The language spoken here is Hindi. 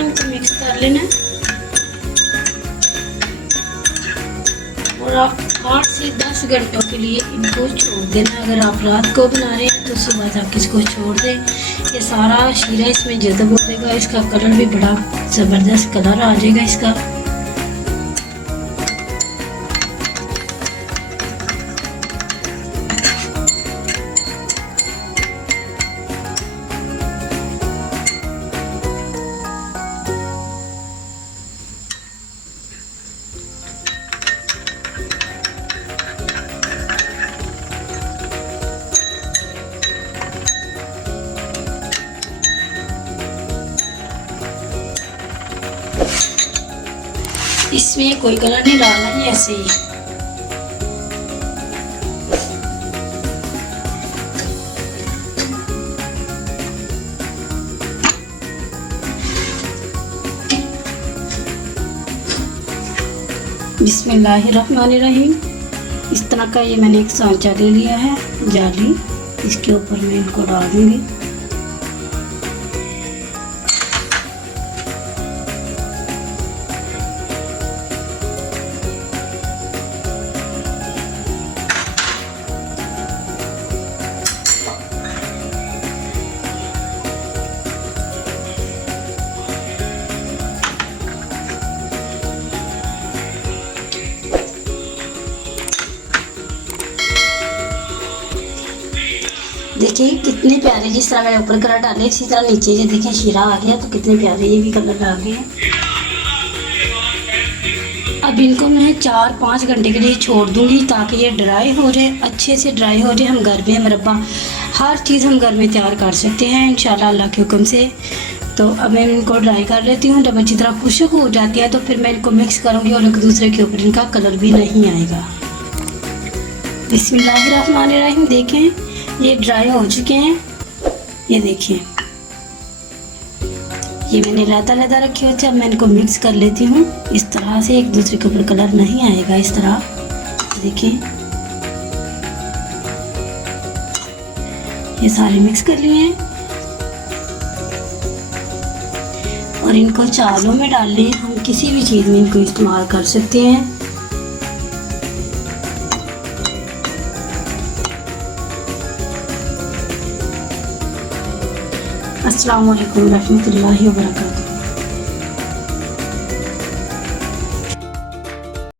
इनको मिक्स कर लेना और आप 8 से 10 घंटों के लिए इनको छोड़ देना। अगर आप रात को बना रहे हैं तो सुबह तक इसको छोड़ दें। ये सारा शीरा इसमें जज़ब हो जाएगा, इसका कलर भी बड़ा ज़बरदस्त कलर आ जाएगा इसका। इसमें कोई कलर नहीं डालना है, ऐसे ही। बिस्मिल्लाहिर्रहमानिर्रहीम। इस तरह का ये मैंने एक सांचा ले लिया है, जाली। इसके ऊपर मैं इनको डाल दूंगी। देखिए कितने प्यारे, जिस तरह मैंने ऊपर कलर डाले इसी तरह नीचे ये देखिए शीरा आ गया, तो कितने प्यारे ये भी कलर आ गए। अब इनको मैं 4-5 घंटे के लिए छोड़ दूंगी ताकि ये ड्राई हो जाए, अच्छे से ड्राई हो जाए। हम घर में मुरब्बा हर चीज़ हम घर में तैयार कर सकते हैं इंशाल्लाह अल्लाह के हुक्म से। तो अब मैं इनको ड्राई कर लेती हूँ। जब अच्छी तरह खुश्क हो जाती है तो फिर मैं इनको मिक्स करूँगी और एक दूसरे के ऊपर इनका कलर भी नहीं आएगा। बिस्मिल्लाहिर्रहमानिर्रहीम। देखें ये ड्राई हो चुके हैं, ये देखिए ये मैंने लहदा रखे होते हैं। अब मैं इनको मिक्स कर लेती हूँ इस तरह से, एक दूसरे के ऊपर कलर नहीं आएगा इस तरह। देखिए ये सारे मिक्स कर लिए हैं और इनको चावलों में डाल लें। हम किसी भी चीज़ में इनको इस्तेमाल कर सकते हैं। अस्सलाम वालेकुम रहमतुल्लाहि व बरकातहू।